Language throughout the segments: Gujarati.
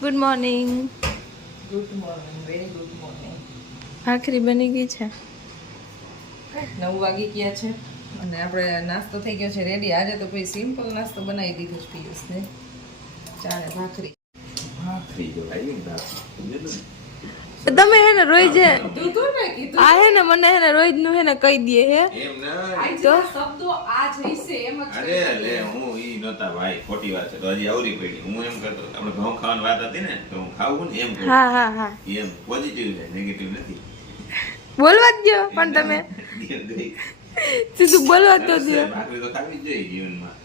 Good morning. Good morning, very good morning. ભાખરી બની ગઈ છે. 9 વાગી ગયા છે અને આપણે નાસ્તો થઈ ગયો છે રેડી. આજે તો કોઈ સિમ્પલ નાસ્તો બનાવી દીધો છે પિયુષને. ચા ને ભાખરી. ભાખરી જો આવી ને તમે હે ને રોજ તું તો ને કીધું આ હે ને મને હે ને રોજ નું હે ને કહી દે હે એમ ના તો શબ્દો આ જ હશે એમ જ અરે લે હું ઈ નતા ભાઈ ખોટી વાત છે તો હજી આવરી પડી. હું એમ કરતો આપણે ઘઉં ખાવાની વાત હતી ને તો હું ખાવું ને એમ કહું. હા હા હા એમ પોઝિટિવ છે નેગેટિવ નથી. બોલવા જ દો પણ તમે સીધું બોલવા તો દો. ભાખરી તો ખાવી જ જોઈએ જીવનમાં.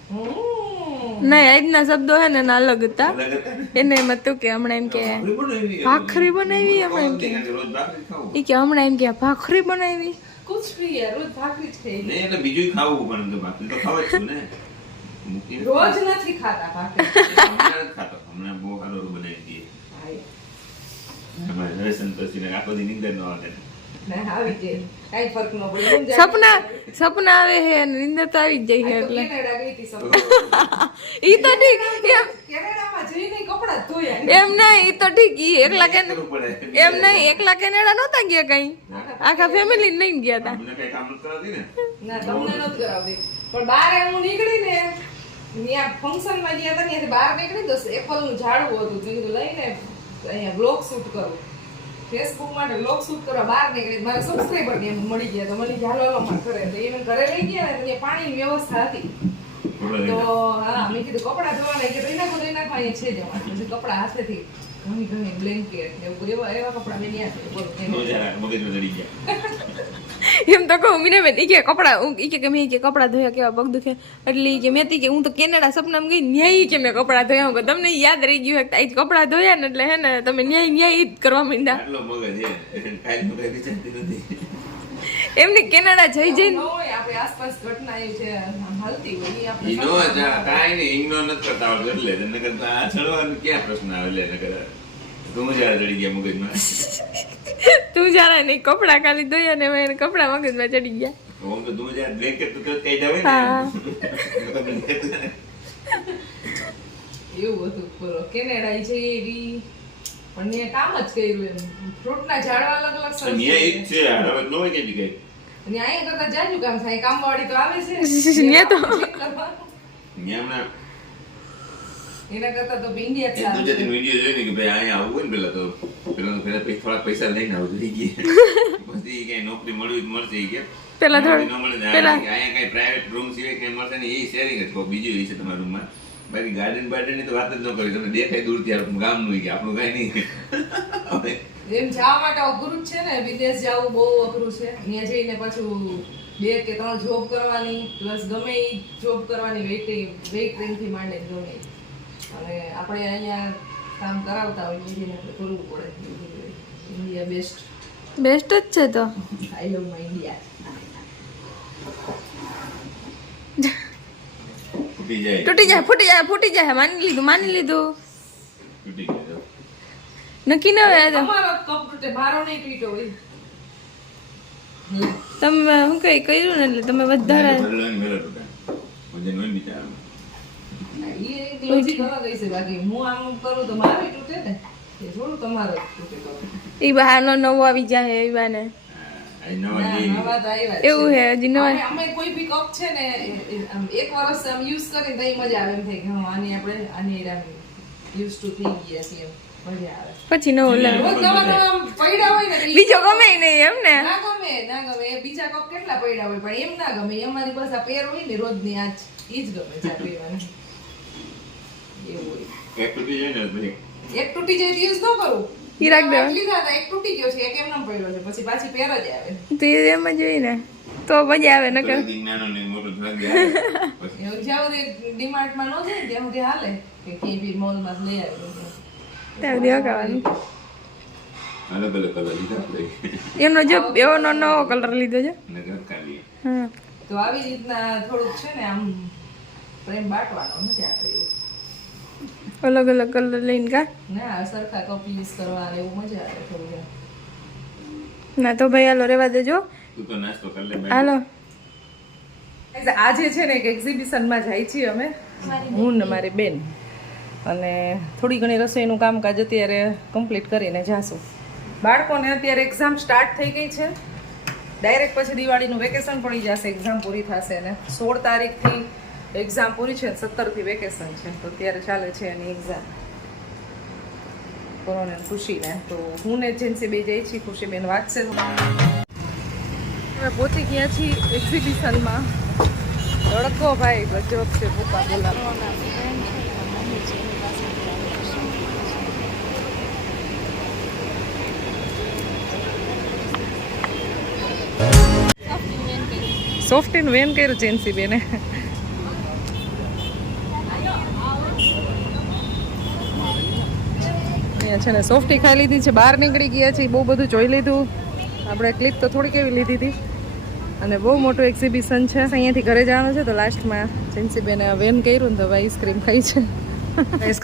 નહીં આજના શબ્દો હે ને ના અલગ હતા. અલગ હતા ને. એને એમ હતું કે હમણાં એમ કે ભાખરી બનાવી ભાખરી બનાવી હમણાં એમ કે રોજ ભાખરી ખાવું ઈ કે હમણાં એમ કે ભાખરી બનાવી. કુછ ભી યાર રોજ ભાખરી જ ખાઈ ને એટલે બીજું ખાવું પણ તો ભાખરી તો ખાવ જ છું ને મૂકીને રોજ નથી ખાતા ભાખરી. હમણાં નથી ખાતો. હમણાં બહુ સારું બનાવી દઈએ અમારે હવે સંતોષીને આખો દી નીંદર ન આવે. ના આવી જાય કઈ ફરક ન પડે. સપના આવે હે અને નીંદર તો આવી જ જાય છે એટલે કેનેડા ગઈ હતી સપના. ઈ તો ઠીક એમ કેનેડામાં જઈને કપડા ધોયા. એમ નહીં ઈ તો ઠીક ઈ એકલા કે કરવું પડે. એમ નહીં એકલા કેનેડા નહોતા ગયા કઈ આખા ફેમિલી લઈને ગયા હતા. અમને કઈ કામ નથી કરાવતી ને ના તમને નથી કરાવતી પણ બહાર હું નીકળી ને ત્યાં ફંક્શન માં ગયા હતા ત્યાંથી બહાર નીકળી તો એપલ નું ઝાડવું હતું તો કીધું લઈને અહીંયા બ્લોગ શૂટ કરું ફેસબુક માટે બ્લોગ શૂટ કરવા બહાર નીકળી મારા સબસ્ક્રાઇબર ને એમ મળી ગયા તો મને ઝાલો માં કરે તો એને ઘરે લઈ ગયા ને તો ત્યાં પાણીની વ્યવસ્થા હતી તો હા મેં કીધું કપડા ધોવાના કે એના કોઈ એના અહીંયા છે જ અમારે પછી કપડા હાથેથી ઘણી ઘણી બ્લેન્કેટ ને એવું એવા કપડા મેં ત્યાં મગજમાં ચડી ગયા. એમ તો કહું મીને મેં કે કપડા ઈ કે મેં કે કપડા ધોયા કેવા પગ દુખે એટલે ઈ કે મેં કે હું તો કેનેડા સપનામાં ગઈ ન્યાય કે મેં કપડા ધોયા હું તમને યાદ રહી ગયું કે કપડા ધોયા ને એટલે હે ને તમે ન્યાય જ કરવા માંડ્યા. આટલો મગજ છે કાઈ મગજ વિચારતી નથી. એમને કેનેડા જઈ જઈને આપણે આસપાસ ઘટના એ છે હાલતી હોય ઈ આપણે ઈનો જા કાઈ ને ઈનો નથી કરતા આવડતું એટલે તને કરતા આ છડવાનું ક્યાં પ્રશ્ન આવે એટલે નકર તું જરા ચડી ગયા મગજમાં. તું જરા નહીં કપડા ખાલી ધોયા ને એને કપડા મગજમાં ચડી ગયા. ઓમ તો તું જરા બ્લેન્કેટ તો કઈ જાવે ને એવું હતું બોલો કેનેડા છે એવી પણ ને કામ જ કર્યું એમ ફ્રૂટના ઝાડવા અલગ અલગ સરસ ન્યા ઈ જ છે યાર હવે નો કે બી કઈ અને અહીંયા કરતા જાજુ કામ થાય કામવાળી તો આવે છે ન્યા તો ન્યામના એના કરતા તો ઇન્ડિયા જ એક સારું ગુજરાતી છે. વિડિયો જોઈને કે ભાઈ અહીંયા આવું હોય ને પેલા તો થોડા પૈસા લઈને આવું થઈ ગયા પછી કઈ નોકરી મળવી મળશે કે પેલા નોકરી ન મળે ને અહીંયા કઈ પ્રાઇવેટ રૂમ સિવાય કઈ મળશે ને એ શેરિંગ જ કોઈ બીજું હશે તમારા રૂમમાં. બાકી ગાર્ડન બાર્ડન ની તો વાત જ ન કરી તમને દેખાય દૂર ત્યાં ગામનું કે આપણું કઈ નહીં. એમ જવા માટે અઘરું જ છે ને વિદેશ જવું બહુ અઘરું છે. અહીંયા જઈને પાછું 2 કે 3 જોબ કરવાની પ્લસ ગમે એ જોબ કરવાની વેઇટિંગ થી માંડે ગમે ઈ. અને આપણે અહીંયા કામ કરાવતા હોય એને આપણે કરવું પડે. India best. બેસ્ટ જ છે તો આઈ લવ માય ઇન્ડિયા. તૂટી જાય ફૂટી જાય માની લીધું તૂટી જાય નક્કી ન હોય તો તમારો કપ તૂટે મારો નહીં તૂટ્યો હોય. તમે હું કઈ કર્યું ને એટલે તમે વધારે ભરલાની મેલા તૂટા વજન હોય બિચારા ઈ એક લોજિક અલગ હશે બાકી હું આમ કરું તો મારો તૂટે ને એ થોડું તમારો તૂટે કરો. એ બહારનો નવો આવી જાય એ બાને આ નવા ના, જે નવા તો આવ્યા છે. એવું હે હજી નવા અમે કોઈ બી કપ છે ને આમ એક વર્ષ આમ યુઝ કરીને તઈ મજા આવે એમ થાય કે હા આની આપણે આની યુઝ ટુ થઈ ગયા છીએ એમ મજા આવે. પછી નવો લાવે રોજ નવા નવા આમ પડ્યા હોય ને તો ઈ બીજો ગમે નહીં એમ ને ના ગમે એ બીજા કપ કેટલા પડ્યા હોય પણ એમ ના ગમે અમારી પાસે આ પેર હોય ને રોજની આજ ઈ જ ગમે ચા પીવાની એવું હોય. એક તૂટી જાય ને પછી એક તૂટી જાય તો યુઝ ન કરું ઈ રાખ દો. લીધા હતા એક તૂટી ગયો છે એક એમ નામ પડ્યો છે પછી પાછી પેર જ આવે. તો એ એમ જ હોય ને તો મજા આવે નકર થોડી નાનો ને મોટો થોડા ગયા પછી એવું જ્યાં સુધી ડીમાર્ટમાં ન જાય ને ત્યાં સુધી હાલે કે કઈ બી મોલમાં લઈ આવે ત્યાં સુધી હકાવાનું. અલગ અલગ કલર લીધા આપણે એનો જો એવો નવો કલર લીધો છે. ને ઘર કાઢીએ હા તો આવી રીતના થોડુંક છે ને આમ પ્રેમ બાંટવાનો મજા આવે એવું. અલગ અલગ કલર લઈને કા ના સરખા કપ યુઝ કરવા ને એવું મજા આવે થોડું એમ. ના તો ભાઈ હાલો રેવા દેજો તું તો નાસ્તો કરી લે ભાઈ હાલો આજે છે ને એક એક્ઝિબિશનમાં જાય છીએ અમે હું ને મારી બેન અને થોડી ઘણી રસોઈનું કામકાજ અત્યારે કમ્પ્લીટ કરીને જાશું. બાળકોને અત્યારે એક્ઝામ સ્ટાર્ટ થઈ ગઈ છે. ડાયરેક્ટ પછી દિવાળીનું વેકેશન પડી જશે, એક્ઝામ પૂરી થશે અને 16 તારીખથી એક્ઝામ પૂરી છે, 17થી વેકેશન છે. તો અત્યારે ચાલે છે એની એક્ઝામ કોરોને ખુશીને. તો હું ને જેન્સી બે જઈ છીએ, ખુશીબેન વાંચશે. અમે પહોંચી ગયા છીએ એક્ઝિબિશનમાં. તડકો ભાઈ ગજબ છે, ભૂકા બોલા. સોફ્ટીન વેન કર્યું જેન્સી બેને. અહીંયા છે ને સોફ્ટી ખાઈ લીધી છે, બહાર નીકળી ગયા છે, બહુ બધું જોઈ લીધું. આપણે ક્લિપ તો થોડી કેવી લીધી હતી અને બહુ મોટું એક્ઝિબિશન છે. અહીંયાથી ઘરે જવાનું છે તો લાસ્ટમાં જેન્સી બેને વેન કર્યું ને તો હવે આઈસ્ક્રીમ ખાઈ છે.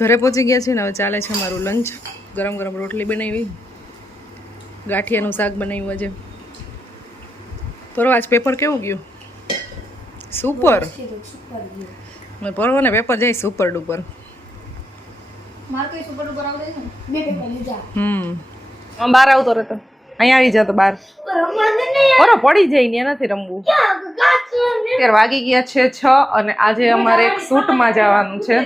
ઘરે પહોંચી ગયા છે ને હવે ચાલે છે અમારું લંચ. ગરમ ગરમ રોટલી બનાવી, ગાંઠિયાનું શાક બનાવ્યું આજે. પરો આજ પેપર કેવું ગયું? સુપર. પરોને પેપર જાય સુપર ડુપર. બહાર આવતો રહેતો, અહીંયા આવી જતો બહાર. પરો પડી જાય ને નથી રમવું. અત્યારે વાગી ગયા છે 6 અને આજે અમારે એક શૂટમાં જવાનું છે.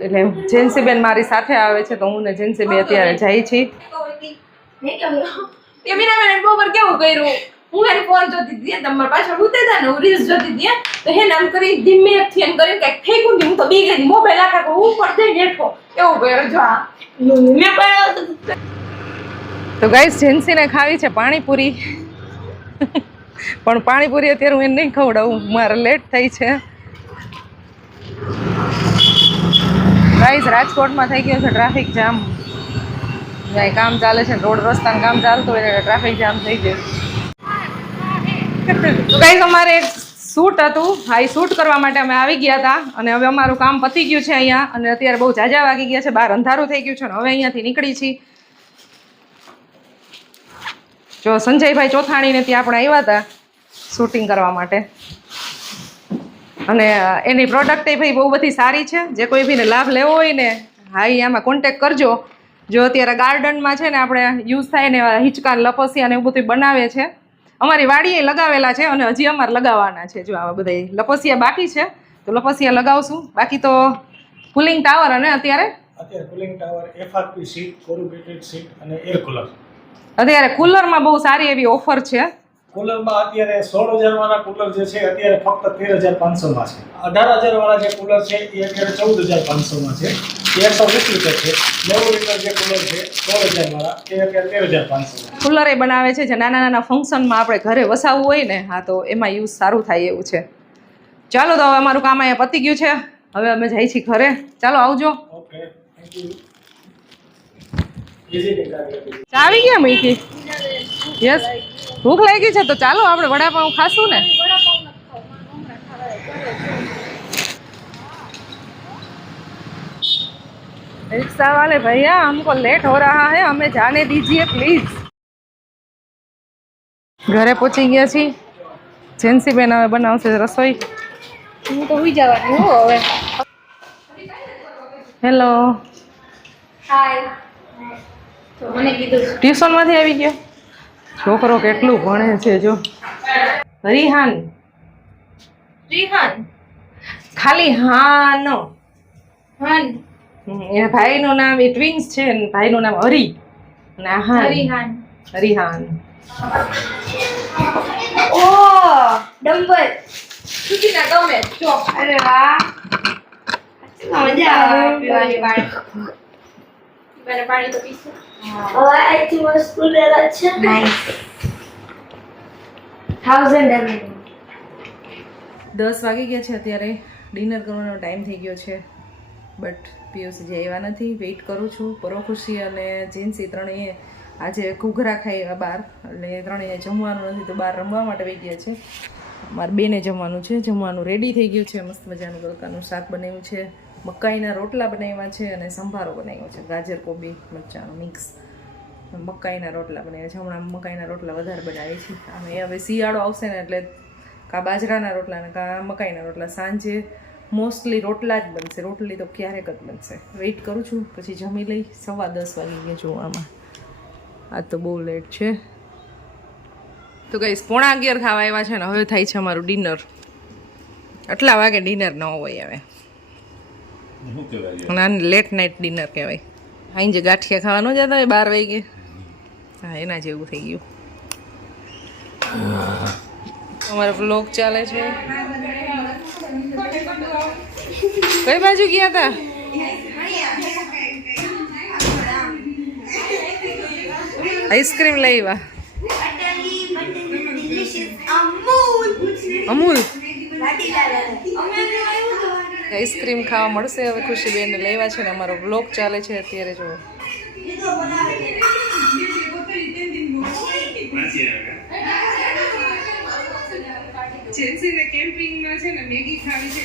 એટલે જેન્સી બેન મારી સાથે આવે છે તો હું ને જેન્સી બે અત્યારે જાય છીએ. બરોબર કેવું કર્યું? હું એને ફોન જોતી હતી, તમારા પાછળ ઉતરે હતા ને, હું રીલ્સ જોતી હતી તો હે નામ કરી ધીમેથી એમ કરીને કઈક થઈ ગયું. હું તો બી ગઈ, મોબાઈલ આખા ઉપર જઈ બેઠો એવું કર્યું. જો આ તો ગાઈસ જેન્સીને ખાવી છે પાણીપુરી. પણ પાણીપુરી અત્યારે હું એને નહીં ખવડાવું, મારે લેટ થઈ છે. ગાઈસ રાજકોટમાં થઈ ગયો છે ટ્રાફિક જામ. જ્યાં કામ ચાલે છે, રોડ રસ્તાનું કામ ચાલતું હોય એટલે ટ્રાફિક જામ થઈ ગયું. તો ગાઈસ અમારે એક શૂટ હતું, હા એ શૂટ કરવા માટે અમે આવી ગયા હતા અને હવે અમારું કામ પતી ગયું છે અહીંયા. અને અત્યારે બહુ ઝાઝા વાગી ગયા છે, બહાર અંધારું થઈ ગયું છે અને હવે અહીંયાથી નીકળી છીએ. જો સંજયભાઈ ચોથાણીને ત્યાં આપણે આવ્યા હતા શૂટિંગ કરવા માટે. અને એની પ્રોડક્ટ એ ભાઈ બહુ બધી સારી છે. જે કોઈ ભીને લાભ લેવો હોય ને, હા એ આમાં કોન્ટેક કરજો. જો અત્યારે ગાર્ડનમાં છે ને આપણે યુઝ થાય ને એવા હિંચકા, લપસિયા ને એવું બધું બનાવે છે. અમારી વાડીએ લગાવેલા છે અને હજી અમારે લગાવવાના છે. જો આવા બધા લપસિયા બાકી છે તો લપસિયા લગાવશું. બાકી તો કુલિંગ ટાવર અને અત્યારે cooling tower, FRP seat, corrugated seat અને એર કુલર. અત્યારે કુલરમાં બહુ સારી એવી ઓફર છે. કુલરમાં અત્યારે 16,000 વાળા કુલર જે છે અત્યારે ફક્ત 13,500 માં છે. 18,000 વાળા જે કુલર છે એ અત્યારે 14,500 માં છે. 120 લીટર છે. 90 લીટર જે કુલર છે 16,000 વાળા એ અત્યારે 13,500. કુલર એ બનાવે છે જે નાના નાના ફંક્શનમાં આપણે ઘરે વસાવવું હોય ને, હા તો એમાં યુઝ સારું થાય એવું છે. ચાલો તો હવે અમારું કામ અહીંયા પતી ગયું છે, હવે અમે જઈએ છીએ ઘરે. ચાલો આવજો. Okay, thank you. Easy delivery. આવી ગયા મીઠી? યસ, ભૂખ લાગી છે તો ચાલો આપણે વડાપાઉં ખાશું ને. रिक्शा वाले भैया हमको लेट हो रहा है, हमें जाने दीजिए प्लीज. ઘરે પહોંચી ગયા છીએ. જેન્સી બેન હવે બનાવશે રસોઈ. હું તો હોઈ જવાની હો હવે. હેલો, હાય. તો મને કીધું ટ્યુશનમાંથી આવી ગયો. છોકરો કેટલું ભણે છે જો. રિહાન. રીહાન. ખાલી હાન. હાન. એના ભાઈનું નામ એ ટ્વિન્સ છે ને ભાઈનું નામ હરી અને આ હાન. હરીહાન. હરિહાન. ઓ ડમ્બર. સુધીના ગમે જો. અરે વાહ, મજા આવે પીવાની પાણી. મને પાણી તો પીશું. હવે આઈથી વસ્તુ લેલા છે. નાઈસ. 1000 ml. 10 વાગી ગયા છે અત્યારે. ડિનર કરવાનો ટાઈમ થઈ ગયો છે બટ પિયુષ જે આવ્યા નથી. વેઇટ કરું છું. પરો ખુશી અને જેન્સી ત્રણેય આજે ઘૂઘરા ખાઈ બહાર, એટલે ત્રણેય જમવાનું નથી તો બહાર રમવા માટે વહી ગયા છે. મારે બેને જમવાનું છે. જમવાનું રેડી થઈ ગયું છે. મસ્ત મજાનું ગલકાનું શાક બનાવ્યું છે, મકાઈના રોટલા બનાવ્યા છે અને સંભારો બનાવ્યો છે, ગાજર કોબી મરચાંનો મિક્સ. મકાઈના રોટલા બનાવ્યા છે. હમણાં મકાઈના રોટલા વધારે બનાવીએ છીએ. અમે હવે શિયાળો આવશે ને એટલે કાં બાજરાના રોટલા ને કાં મકાઈના રોટલા. સાંજે મોસ્ટલી રોટલા જ બનશે, રોટલી તો ક્યારેક જ બનશે. વેઇટ કરું છું, પછી જમી લઈ. 10:15 વાગી ગયા જોવામાં. આ તો બહુ લેટ છે. તો ગાઈસ 11:15 ખાવા આવ્યા છે ને, હવે થાય છે અમારું ડિનર. આટલા વાગે ડિનર ન હોય હવે, શું કહેવાય ના લેટ નાઇટ ડિનર કહેવાય. અહીં જે ગાંઠિયા ખાવા ન જતા હોય 12 વાગે, હા એના જેવું થઈ ગયું. અમારો વ્લોગ ચાલે છે. કઈ બાજુ ગયા હતા? આઈસ્ક્રીમ લઈ આવ્યા. અમૂલ આઈસ્ક્રીમ ખાવા મળશે હવે. ખુશીબેન લેવા છે ને અમારો વ્લોગ ચાલે છે અત્યારે. જો જેન્સીને કેમ્પિંગમાં છે ને મેગી ખાવી છે.